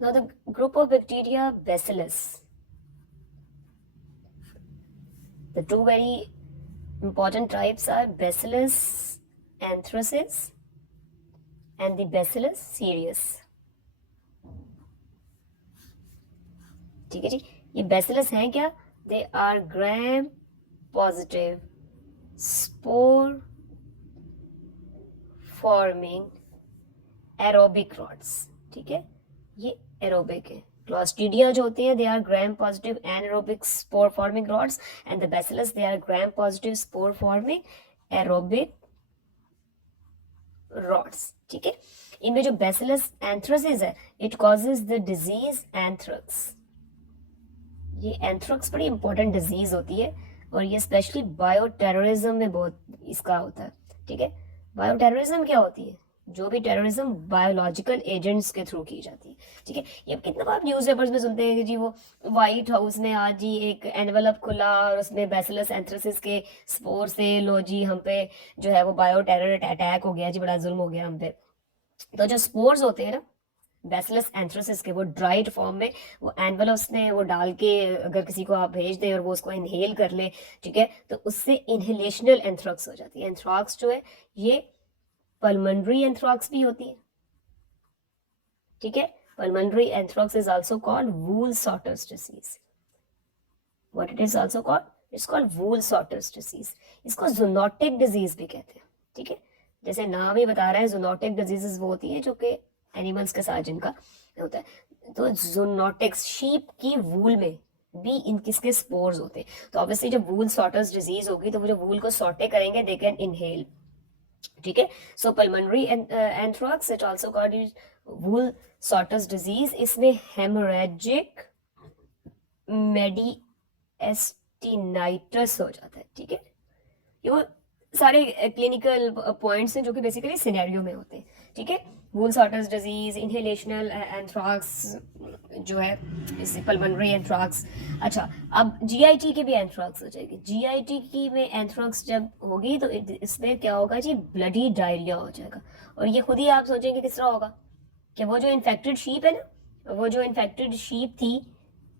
Now the group of bacteria Bacillus. The two very important types are Bacillus anthracis and the Bacillus cereus. ठीक है जी, ये Bacillus हैं क्या? They are gram positive spore forming aerobic rods. ठीक है, ये aerobic है. क्लॉस्ट्रीडिया जो होते हैं they are gram positive anaerobic spore forming rods and the bacillus they are gram positive spore forming aerobic rods. ठीक है, इनमें जो बैसिलस एंथ्रासिस है it causes the disease anthrax. ये एंथ्रक्स बड़ी इंपॉर्टेंट डिजीज होती है और ये स्पेशली बायो टेररिज्म में बहुत इसका होता है. ठीक है, बायो टेररिज्म क्या होती है? जो भी टेररिज्म बायोलॉजिकल एजेंट्स के थ्रू की जाती है. ठीक है, ये कितना आप न्यूज़पेपर्स में सुनते हैं कि जी वो व्हाइट हाउस में आज जी एक एनवेलप खुला और उसमें बैसिलस एंथ्रासिस के स्पोर से लो जी हम पे जो है वो बायो टेरर अटैक हो गया जी, बड़ा जुल्म हो गया हम पे. तो जो स्पोर्स होते हैं ना बैसिलस एंथ्रासिस के, वो ड्राइड फॉर्म में वो एनवेलप्स में वो डाल के अगर किसी को आप भेज दें और वो उसको इनहेल कर ले, ठीक है, तो उससे इनहेलेशनल एंथ्रैक्स हो जाती है. एंथ्रैक्स जो है ये पल्मोनरी एंथ्रैक्स भी होती है. ठीक है, pulmonary anthrax is also called wool sorters disease. What it is also called? It's called wool sorters disease. इसको जूनोटिक डिजीज भी कहते हैं. ठीक है, जैसे नाम ही बता रहा है जूनोटिक डिजीजेस वो होती है जो कि एनिमल्स के साथ जिनका होता है. तो जूनोटिक्स शीप की वूल में भी इन किसके स्पोर्स होते हैं. तो ऑब्वियसली जब वूल सॉटर्स डिजीज होगी तो वो जो वूल को सॉटे करेंगे दे कैन इनहेल. ठीक है, so pulmonary anthrax it also called wool sorters disease. इसमें हेमोरेजिक मेडिएस्टिनाइटिस हो जाता है. ठीक है, ये वो सारे क्लिनिकल पॉइंट्स हैं जो कि बेसिकली सिनेरियो में होते हैं. ठीक है, वूल सॉटर्स डिजीज, इनहेलेशनल एंथ्रैक्स जो है इससे पल्मोनरी एंथ्रैक्स. अच्छा, अब जीआईटी के भी एंथ्रैक्स हो जाएगी. जीआईटी की में एंथ्रैक्स जब होगी तो इसमें क्या होगा जी, ब्लडी डायरिया हो जाएगा. और ये खुद ही आप सोचेंगे किस तरह होगा कि वो जो इन्फेक्टेड शीप है ना, वो जो इन्फेक्टेड शीप थी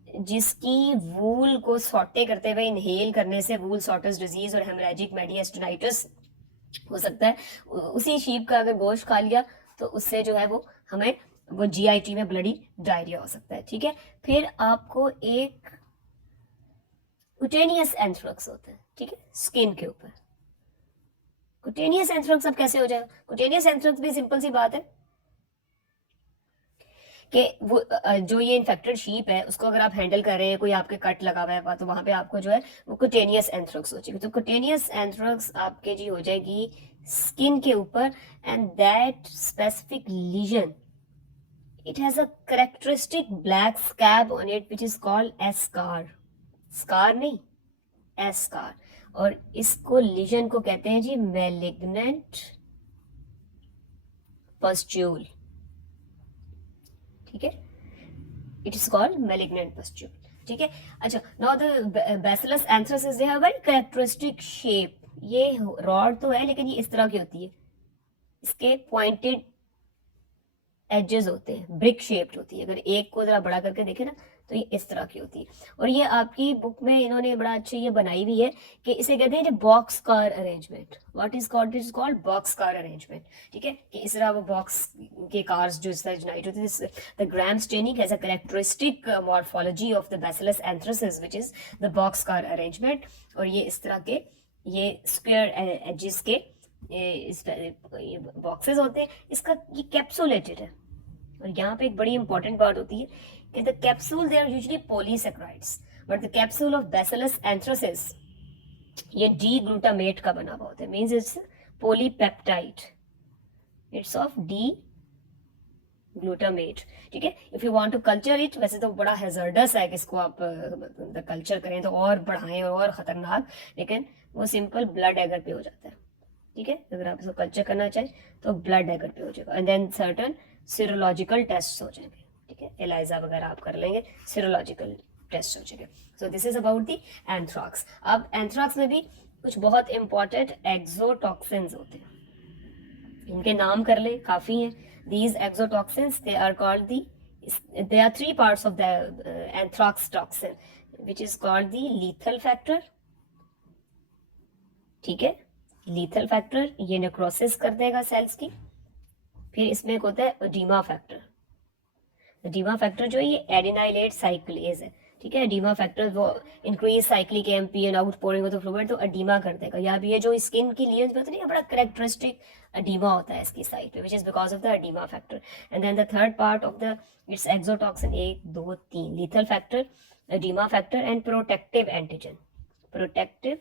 जिसकी वूल को सॉटे करते हुए इनहेल करने से वूल सॉटर्स डिजीज और हेमोरेजिक मेडिएस्टिनाइटिस हो सकता है, उसी शीप का अगर गोश्त खा लिया तो उससे जो है वो हमें वो जीआईटी में ब्लडी डायरिया हो सकता है. ठीक है, फिर आपको एक कुटेनियस एंथ्रैक्स होता है. ठीक है, स्किन के ऊपर कुटेनियस एंथ्रैक्स अब कैसे हो जाएगा? कुटेनियस एंथ्रैक्स भी सिंपल सी बात है कि वो जो ये इन्फेक्टेड शीप है उसको अगर आप हैंडल कर रहे हैं, कोई आपके कट लगा हुआ है तो वहां पे आपको जो है वो कुटेनियस एंथ्रैक्स हो जाएगी. तो कुटेनियस एंथ्रैक्स आपके जी हो जाएगी स्किन के ऊपर and that specific lesion it has a characteristic black scab on it which is called eschar. Scar नहीं, एस्कार. और इसको लीजन को कहते हैं जी मैलिग्नेंट पस्ट्यूल. ठीक है, it is called malignant pustule. ठीक है, अच्छा, now the bacillus anthracis they have very characteristic shape. ये रॉड तो है लेकिन ये इस तरह की होती है, इसके पॉइंटेड एजेस होते हैं, ब्रिक शेप्ड होती है. अगर एक को जरा बड़ा करके देखे ना तो ये इस तरह की होती है. और ये आपकी बुक में इन्होंने बड़ा अच्छी ये बनाई हुई है कि इसे कहते हैं box car arrangement. What is called? It is called box car arrangement. ठीक है, कि इस तरह वो बॉक्स के कार्स जो इस तरह यूनाइट होते हैं. The Gram staining has a characteristic morphology of the bacillus anthracis which is the box car arrangement. और ये इस तरह के ये स्क्वायर एजेस के बॉक्सेस होते हैं. इसका ये कैप्सुलेटेड है. और यहाँ पे एक बड़ी इंपॉर्टेंट बात होती है कि the capsule they are usually polysaccharides but the capsule of bacillus anthracis ये डी ग्लूटामेट का बना हुआ होता है. Means it's polypeptide, it's of D glutamate. ठीक है, if you want to culture it, वैसे तो बड़ा हैजर्डस है कि इसको आप कल्चर करें तो और बढ़ाएं और खतरनाक, लेकिन वो सिंपल ब्लड एगर पे हो जाता है. ठीक है, अगर आप इसको कल्चर करना चाहें तो ब्लड एगर पे हो जाएगा and then certain serological test हो जाएंगे. ठीक है, एलाइजा वगैरह आप कर लेंगे, सीरोलॉजिकल टेस्ट हो जाएंगे. So this is about the anthrax. अब एंथ्रैक्स में भी कुछ बहुत इंपॉर्टेंट एक्सोटॉक्सिन्स होते हैं, इनके नाम कर ले काफी हैं. These exotoxins they are called the there are three parts of the anthrax toxin which is called the lethal factor. ठीक है, lethal factor ये नेक्रोसिस कर देगा सेल्स की. फिर इसमें एक होता है एडिमा फैक्टर. एडिमा फैक्टर जो है ये एडिनाइलेट साइक्लेज है. ठीक है, एडिमा फैक्टर वो increase cyclic MP and out pouring of the fluid, तो एडिमा कर देगा. या भी ये जो स्किन की लेयर्स में होता है बड़ा करेक्टरिस्टिक एडिमा होता है इसकी साइड पे, which is because of the oedema factor. And then the third part of the its exotoxin 1 2 3 lethal factor, oedema factor and protective antigen. Protective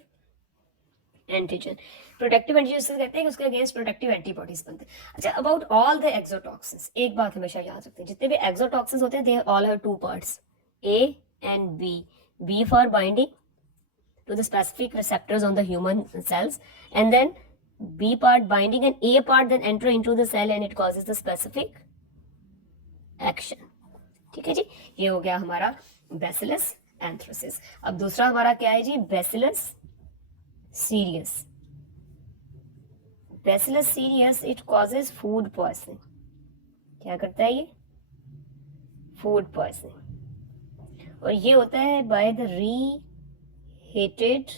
antigen, protective antigen उससे कहते हैं कि उसके अगेंस्ट प्रोटेक्टिव एंटीबॉडीज बनते हैं. अच्छा, about all the exotoxins एक बात हमेशा याद रखते हैं, जितने भी एक्सोटॉक्सिन्स होते हैं they all have two parts, A and B. B for binding to the specific receptors on the human cells, and then B part binding and A part then enter into the cell and it causes the specific action. ठीक है जी, ये हो गया हमारा Bacillus anthracis. अब दूसरा हमारा क्या है जी, Bacillus cereus. Bacillus cereus it causes food poisoning. क्या करता है ये, food poisoning. और ये होता है by the reheated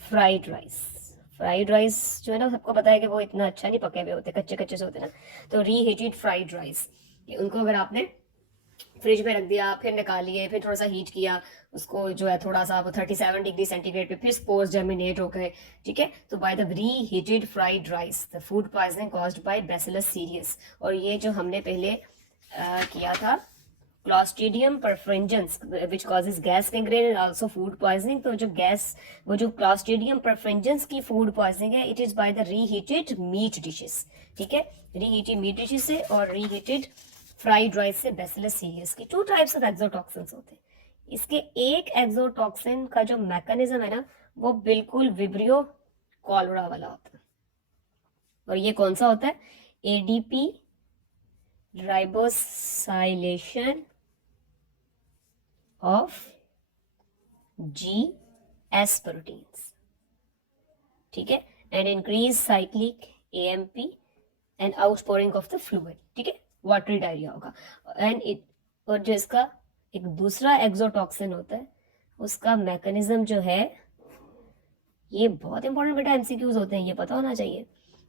fried rice. Fried rice जो है ना, सबको पता है कि वो इतना अच्छा नहीं पके हुए होते, कच्चे कच्चे से होते ना. तो रीहीटेड फ्राइड राइस, उनको अगर आपने फ्रिज में रख दिया, फिर निकालिए, फिर थोड़ा सा हीट किया उसको, जो है थोड़ा सा वो 37 डिग्री सेंटीग्रेड पे फिर स्पोर्स जर्मिनेट हो गए. ठीक है, तो by the reheated fried rice the food poisoning caused by bacillus serious. और ये जो हमने पहले किया था Clostridium perfringens which causes gas gangrene and also food poisoning. तो जो गैस, वो जो Clostridium perfringens की food poisoning है, it is by the reheated meat dishes. ठीक है, reheated meat dishes से और reheated fried rice से Bacillus cereus की two types of exotoxins होते हैं. इसके एक exotoxin का जो मैकेनिज्म है ना, वो बिल्कुल विब्रियो कॉलरा वाला होता है. और ये कौन सा होता है, ADP राइबोसाइलेशन of GS proteins. ठीक है, and increase cyclic AMP and outpouring of the fluid. ठीक है, watery diarrhea होगा. and it, और जो इसका एक दूसरा एक्सोटॉक्सिन होता है, उसका मैकेनिज्म जो है, ये बहुत इंपॉर्टेंट बेटा, एमसीक्यूज होते हैं, ये पता होना चाहिए.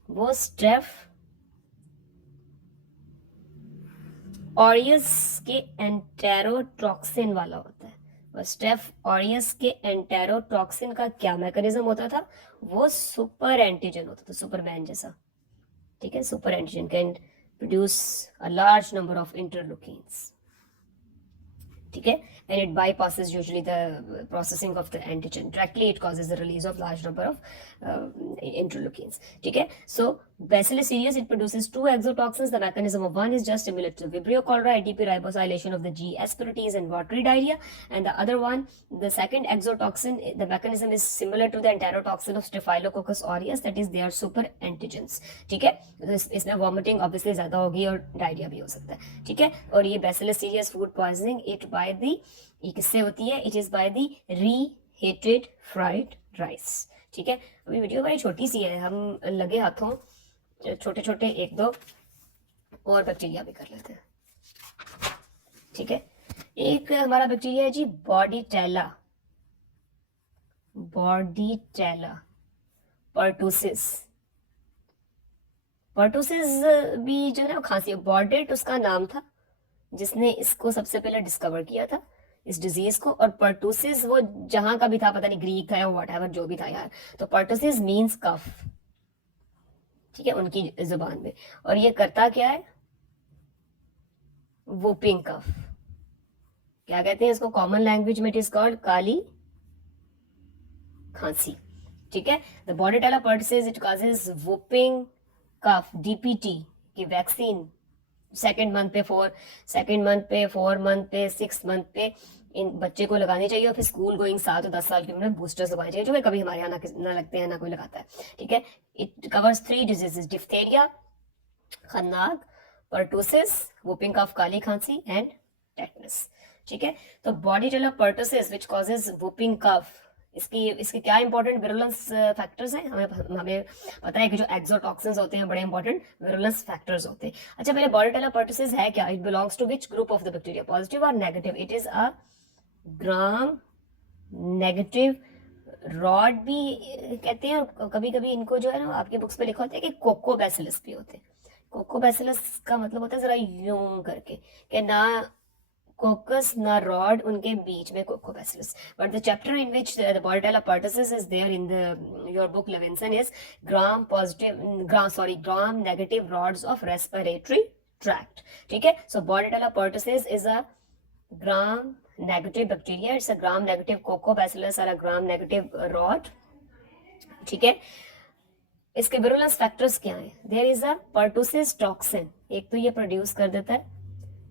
वो स्ट्रेफ ऑरियस के एंटेरोटॉक्सिन वाला होता है. और स्टेफ ऑरियस के एंटेरोटॉक्सिन का क्या मैकेनिज्म होता था, वो सुपर एंटीजन होता था, सुपरमैन जैसा. ठीक है, super antigen can produce a large number of interleukins. ठीक है, and it bypasses usually the processing of the antigen directly. It causes the release of large number of interleukins. ठीक है, so Bacillus cereus it produces two exotoxins. The mechanism of one is just similar to Vibrio cholera, ADP ribosylation of the GS proteins and watery diarrhea, and the other one, the second exotoxin, the mechanism is similar to the enterotoxin of Staphylococcus aureus, that is they are super antigens. ठीक है, इसमें vomiting obviously ज्यादा होगी और diarrhoea भी हो सकता है. ठीक है, और ये Bacillus cereus food poisoning it by the, ये किससे होती है, it is by the reheated fried rice. ठीक है, अभी वीडियो बड़ी छोटी सी है, हम लगे हाथों छोटे छोटे एक दो और बैक्टीरिया भी कर लेते हैं. ठीक है, एक हमारा बैक्टीरिया है जी बॉर्डीटेला. बॉर्डीटेला पर्टुसिस. पर्टुसिस भी जो है ना खांसी, बॉर्डेट उसका नाम था जिसने इसको सबसे पहले डिस्कवर किया था इस डिजीज को. और पर्टुसिस वो जहां का भी था, पता नहीं ग्रीक था या व्हाटएवर जो भी था यार. तो पर्टुसिस मींस कफ. ठीक है, उनकी जुबान में. और ये करता क्या है, वूपिंग कफ. क्या कहते हैं इसको कॉमन लैंग्वेज में, इट इज कॉल्ड काली खांसी. ठीक है, the bordetella pertussis it causes whooping cough. DPT की वैक्सीन सेकेंड मंथ पे 4 मंथ पे 6 मंथ पे इन बच्चे को लगानी चाहिए. और फिर स्कूल गोइंग 7 और 10 साल की उम्र में बूस्टर्स लगाने चाहिए, जो कि कभी हमारे यहाँ ना लगते हैं, ना कोई लगाता है. ठीक है, इट कवर्स 3 डिजीजेस, डिफ्थेरिया, खन्नाक, पर्टुसिस, वूपिंग कफ, काली खांसी एंड टेटनस. ठीक है, तो bordetella pertussis which causes whooping cough इसके क्या इंपॉर्टेंट विरुलेंस फैक्टर्स हैं, हमें पता है कि जो एक्सोटॉक्सिन्स होते हैं बड़े इंपॉर्टेंट विरुलेंस फैक्टर्स होते हैं. अच्छा, पहले बॉर्डेटेला पर्टुसिस है क्या? It belongs to which group of the bacteria, positive or negative? It is a gram negative rod भी कहते हैं, और कभी कभी इनको जो है ना आपके बुक्स पे लिखा होता है कि कोकोबैसिलस भी होते हैं. कोकोबैसिलस का मतलब होता है जरा यूं करके कि ना कोकस ना रॉड, उनके बीच में coccobacillus. But the chapter in which the Bordetella pertussis is there in the your book Levinson is gram negative rods of respiratory tract. ठीक है, so Bordetella pertussis is a gram negative bacteria. It's a gram negative Coccobacillus or a gram negative rod. ठीक है, इसके virulence factors क्या हैं? There is a pertussis toxin, एक तो ये प्रोड्यूस कर देता है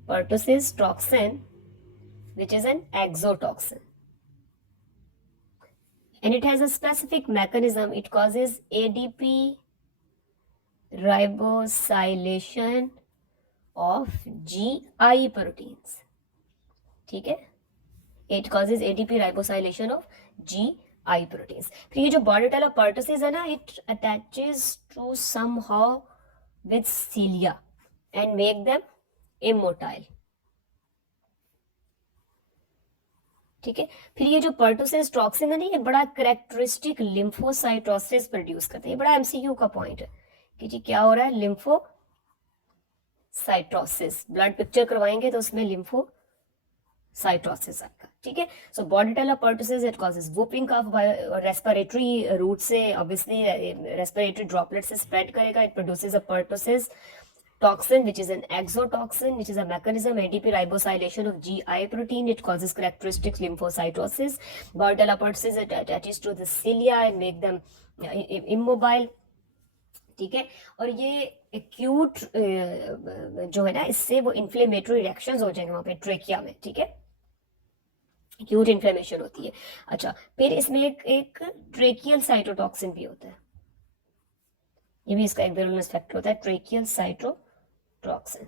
pertussis toxin which is an exotoxin, and it has a specific mechanism. It causes ADP ribosylation of GI proteins. ठीक है, it causes ATP ribosylation of GI proteins. फिर ये जो बॉर्डेटेला पर्टुसिस है ना, it attaches to somehow with cilia and make them immotile. ठीक है, फिर ये जो पर्टुसिस टॉक्सिन है ना, ये बड़ा करेक्टरिस्टिक लिम्फोसाइटोसिस प्रोड्यूस करते हैं. ये बड़ा एमसीक्यू का पॉइंट है कि जी क्या हो रहा है, लिम्फोसाइटोसिस. ब्लड पिक्चर करवाएंगे तो उसमें लिम्फो साइटोसिस आएगा. ठीक है, so Bordetella pertussis it causes whooping cough, respiratory route से ऑब्वियसली रेस्पिरेटरी ड्रॉपलेट से स्प्रेड करेगा. It produces a pertussis toxin which is an exotoxin which is a mechanism ADP ribosylation of GI protein. It causes characteristic lymphocytosis. Bordetella pertussis attaches to the cilia and make them immobile. ठीक है, और ये acute जो है ना, इससे वो inflammatory reactions हो जाएंगे वहां पे ट्रेकिया में. ठीक है, एक्यूट इन्फ्लेमेशन होती है. अच्छा, फिर इसमें एक ट्रेकियल साइटोटॉक्सिन भी होता है, ये भी इसका एक विरुलेंस फैक्टर होता है, tracheal cytotoxin.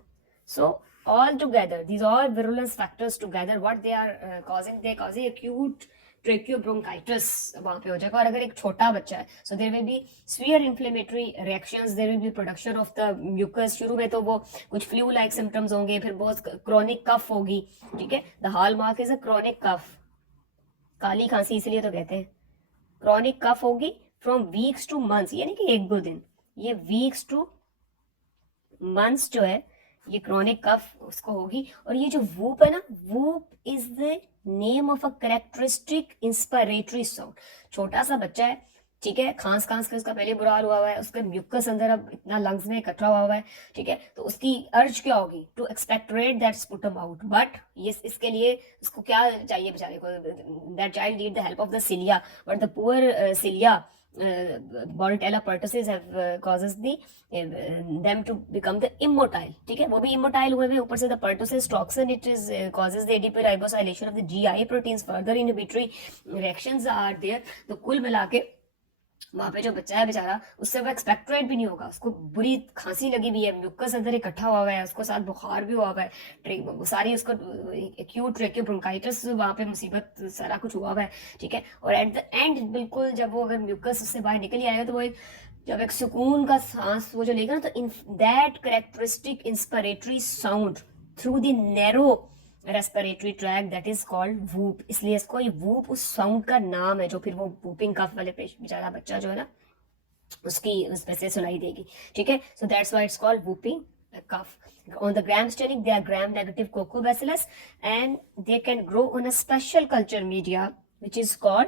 So all together these all virulence factors together, what they are causing, they causing acute tracheobronchitis वहां पे हो जाएगा. और अगर एक छोटा बच्चा है, so there will be severe inflammatory reactions, there will be production of the mucus. शुरू में तो वो कुछ फ्लू लाइक सिम्टम्स होंगे, फिर बहुत क्रॉनिक कफ होगी. ठीक है, the hallmark is a chronic cough. काली खांसी इसलिए तो कहते हैं. क्रॉनिक कफ होगी फ्रॉम वीक्स टू मंथ्स, यानी कि 1-2 दिन, ये वीक्स टू मंथ्स जो है ये क्रॉनिक कफ उसको होगी. और ये जो वूप है ना, whoop is the name of a characteristic inspiratory sound. छोटा सा बच्चा है, ठीक है, खांस खांस के उसका पहले बुरा हाल हुआ है, उसका म्यूकस अंदर अब इतना लंग्स में इकट्ठा हुआ है. ठीक है, तो उसकी अर्ज क्या होगी, to expectorate that sputum out. But ये इसके लिए उसको क्या चाहिए बेचारे को, that child need the help of the cilia. But the poor cilia Bordetella pertussis have causes them to become the immotile. ठीक है, वो भी immotile हुए ऊपर से the pertussis toxin, it is causes the ADP ribosylation of the GI proteins. Further inhibitory reactions are there. तो कुल मिला के वहां पे जो बच्चा है बेचारा, उससे वो एक्सपेक्टोरेट भी नहीं होगा, उसको बुरी खांसी लगी हुई है, म्यूकस अंदर इकट्ठा हुआ है, उसको साथ बुखार भी हुआ है, सारी उसको एक्यूट ट्रेकियोब्रोंकाइटिस वहां पे मुसीबत, सारा कुछ हुआ है. ठीक है, और एट द एंड बिल्कुल जब वो अगर म्यूकस उससे बाहर निकल आएगा तो वो जब एक सुकून का सांस वो जो लेगा ना, तो in that characteristic inspiratory sound through the narrow respiratory tract, that is called whoop. इसलिए इसको ये वूप उस साउंड का नाम है जो फिर वो वूपिंग कफ वाले बेचारा बच्चा जो है ना उसकी उसमें से सुनाई देगी. ठीक है, so that's why it's called whooping cough. On the gram stenic, they are gram negative coccobacillus and they can grow on a special culture media which is called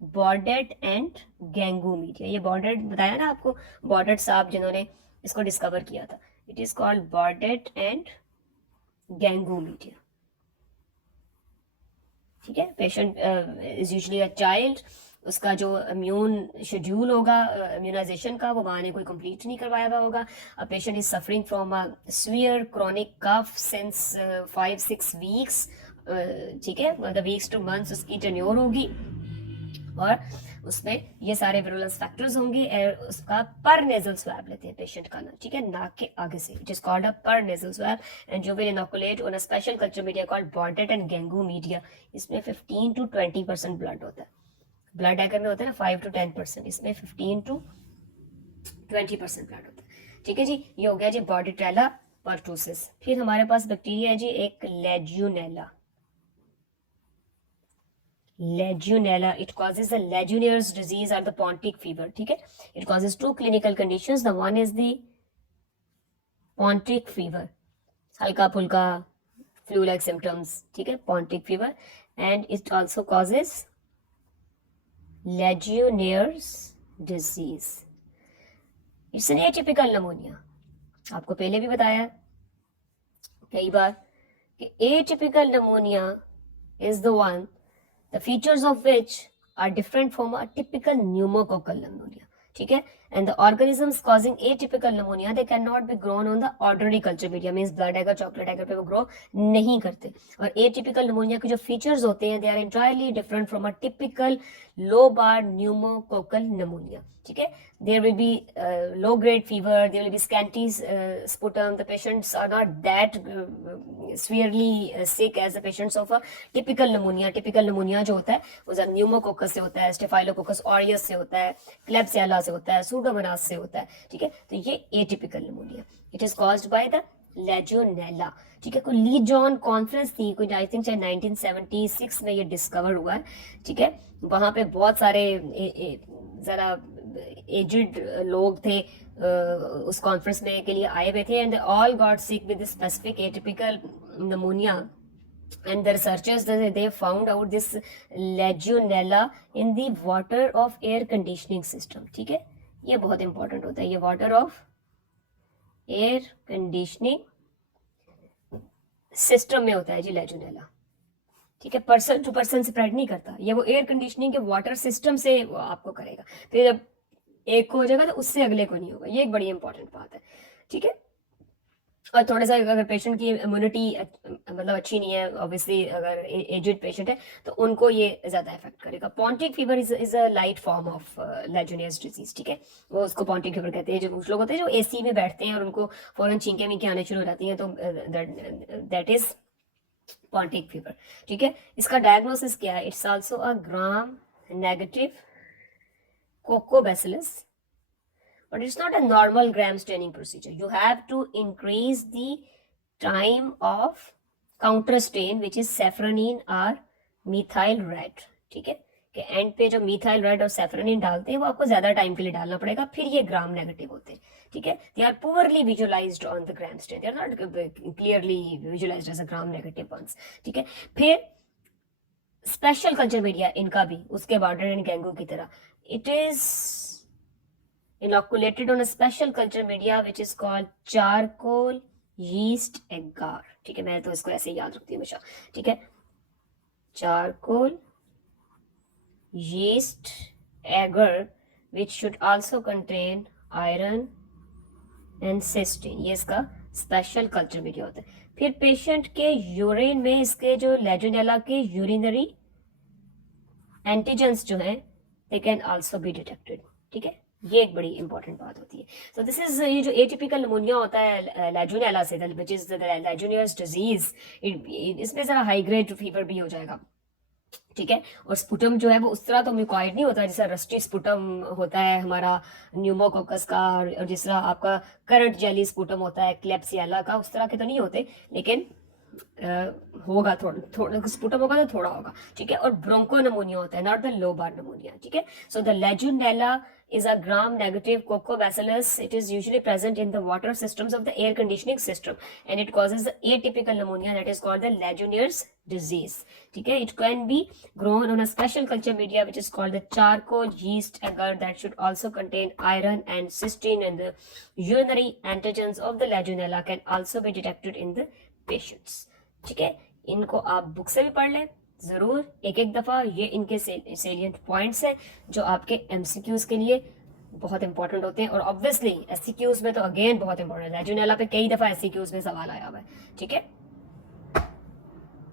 Bordet and Gangu media. ये Bordet बताया ना आपको, Bordet साहब जिन्होंने इसको discover किया था. It is called Bordet and Gangu media. ठीक है, patient is usually a child, उसका जो इम्यून शेड्यूल होगा इम्यूनाइजेशन का, वो वहाँ ने कोई कंप्लीट नहीं करवाया हुआ होगा. A patient is suffering from a severe chronic cough since 5-6 weeks. ठीक है, मतलब वीक्स टू मंथ्स उसकी टेन्योर होगी और उसमें ये सारे विरुलेंस फैक्टर्स होंगे. उसका पर नेजल स्वैब लेते हैं पेशेंट का ना, ठीक है, नाक के आगे से, it is called a per nasal swab and you will inoculate on a special culture media called Bordet and Gengou media. इसमें 15 to 20% ब्लड होता है. ब्लड एगर में होता है ना 5 to 10%, इसमें 15 to 20% ब्लड होता है। ठीक है जी, ये हो गया जी बॉर्डिट्रेला पर्टूसिस। फिर हमारे पास बैक्टीरिया है जी एक लेज्यूनेला। Legionella, it causes the Legionnaire's disease or the Pontic fever. ठीक है, it causes two clinical conditions. The one is the Pontic fever, हल्का फुल्का flu like symptoms. ठीक है, Pontic fever, and it also causes Legionnaire's disease. It's an atypical pneumonia. आपको पहले भी बताया कई बार कि atypical pneumonia is the one the features of which are different from a typical pneumococcal pneumonia. ठीक है, and the organisms causing atypical pneumonia they cannot be grown on the ordinary culture media, means blood agar, chocolate agar पे वो grow नहीं करते। और atypical pneumonia के जो features होते हैं they are entirely different from a typical low bar pneumococcal pneumonia. ठीक है, there will be low grade fever, there will be scanty sputum, the patients are not that severely sick as the patients of a typical pneumonia. typical pneumonia जो होता है वो pneumococcus से होता है, staphylococcus aureus से होता है, klebsiella से होता है, pseudomonas से होता है। ठीक है, तो ये atypical pneumonia, it is caused by the लेजियोनेला। ठीक है, कोई ली जॉन कॉन्फ्रेंस थी कोई, आई थिंक चाहे 1976 में ये डिस्कवर हुआ है। ठीक है, वहां पे बहुत सारे जरा एजिड लोग थे उस कॉन्फ्रेंस में के लिए आए हुए थे, and all got sick with specific atypical pneumonia, and the researchers they found out this legionella in the water of air conditioning system. ठीक है, ये बहुत इंपॉर्टेंट होता है, ये water of air conditioning system में होता है जी लेजियोनेला। ठीक है, पर्सन टू पर्सन स्प्रेड नहीं करता, ये वो एयर कंडीशनिंग के वाटर सिस्टम से वो आपको करेगा, फिर जब एक को हो जाएगा तो उससे अगले को नहीं होगा। ये एक बड़ी इंपॉर्टेंट बात है। ठीक है, और थोड़ा सा अगर पेशेंट की इम्यूनिटी मतलब अच्छी नहीं है, ऑब्वियसली अगर एजेड पेशेंट है तो उनको ये ज्यादा इफेक्ट करेगा। Pontiac fever is a light form of Legionnaires disease. ठीक है, वो उसको पॉन्टिक फीवर कहते हैं। जो कुछ लोग होते हैं जो एसी में बैठते हैं और उनको फौरन छींके मीके आने शुरू हो जाती हैं, तो दैट इज पॉन्टिक फीवर। ठीक है, इसका डायग्नोसिस क्या है? It's also a gram negative coccobacillus, but it's not a normal gram staining procedure. You have to increase the time of counter stain which is saffronine or methyl red. ठीक है, कि and पे जो methyl red और सैफरनिन डालते हैं वो आपको ज्यादा टाइम के लिए डालना पड़ेगा, फिर ये ग्राम नेगेटिव होते हैं। ठीक है, they are poorly visualised on the gram stain, they are not clearly visualised as a gram negative ones. ठीक है, फिर स्पेशल कल्चर मीडिया इनका भी उसके वाटर एंड गेंगू की तरह, it is inoculated on a special culture media which is called charcoal yeast agar. ठीक है, मैं तो इसको ऐसे ही याद रखती हूँ हमेशा। ठीक है, charcoal yeast agar which should also contain iron and cysteine. ये इसका स्पेशल कल्चर मीडिया होता है। फिर पेशेंट के यूरिन में इसके जो लेजियोनेला के यूरिनरी एंटीजेंस जो हैं they can also be detected. ठीक है, ये एक बड़ी इंपॉर्टेंट बात होती है। सो दिस इज ये जो एटिपिकल निमोनिया होता है लेजियोनेला से, व्हिच इज द लेजियोनियस डिजीज, इसमें जरा हाई ग्रेड फीवर भी हो जाएगा। ठीक है, और स्पुटम जो है वो उस तरह तो म्यूकॉइड नहीं होता जैसा रस्टी स्पुटम होता है हमारा न्यूमोकोकस का, और जिस तरह आपका करंट जेली स्पुटम होता है क्लेप्सियला का, उस तरह के तो नहीं होते, लेकिन होगा थोड़ा स्पुटम होगा तो थोड़ा होगा। ठीक है, और ब्रोंको निमोनिया होता है, not the lobar pneumonia. ठीक है, so the Legionella is a gram negative coccobacillus. It is usually present in the water systems of the air conditioning system, and it causes the atypical pneumonia that is called the Legionnaire's disease. ठीक है, it can be grown on a special culture media which is called the charcoal yeast agar that should also contain iron and cysteine, and the urinary antigens of the Legionella can also be detected in the patients. ठीक है, इनको आप book से भी पढ़ लें जरूर एक एक दफा। ये इनके सेलिएंट पॉइंट्स हैं जो आपके एमसीक्यूज के लिए बहुत इंपॉर्टेंट होते हैं, और ऑब्वियसली एससीक्यूज में तो अगेन बहुत इंपॉर्टेंट है। लेजियोनेला पे कई दफा एससीक्यूज में सवाल आया हुआ है। ठीक है,